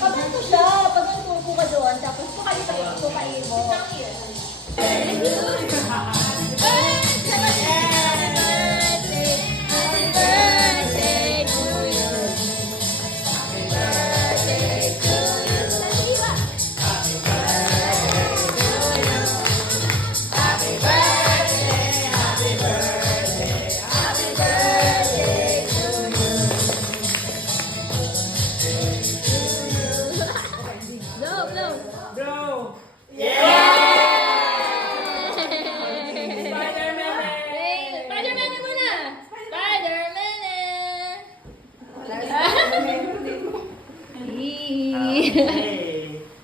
Pagano siya, pag nagpupo ka doon, tapos pukain mo.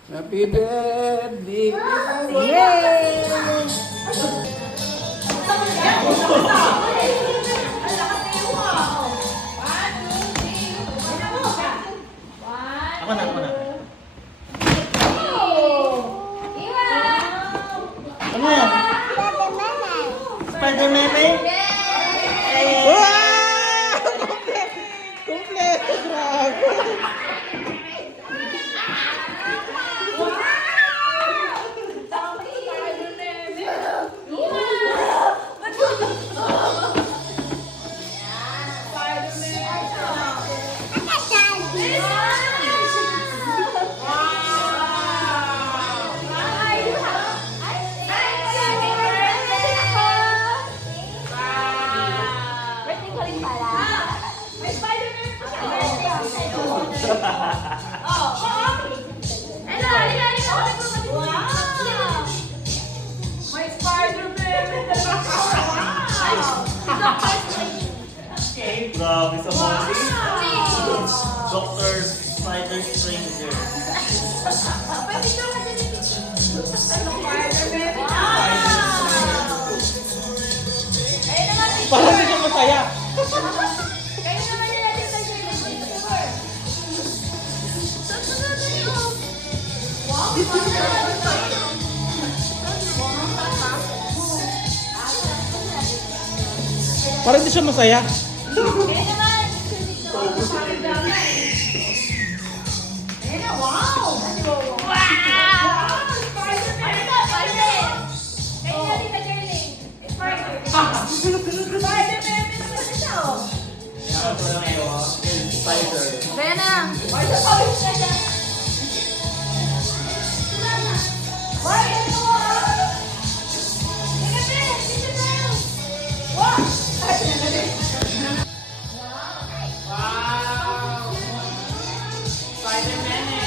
Happy birthday! Yay! Ako na. Ano yan? Spider-Man eh? Wow! Kompleto! Grabe! Grabe sa body. Dr. Spider Stranger. Parang hindi siya masaya. Parang hindi siya masaya. Spider. Kaya na. Spider-Man eh.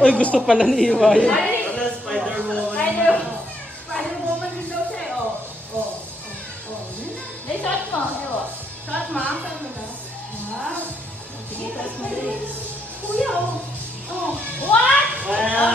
Uy, gusto pala ni Iwa yun. Ano, Spider-Woman? Spider-Woman din daw siya eh. Suot mo. Suot mo? Suot mo na. Wow. Sige, suot mo din. Kuya, oh. What? Wow!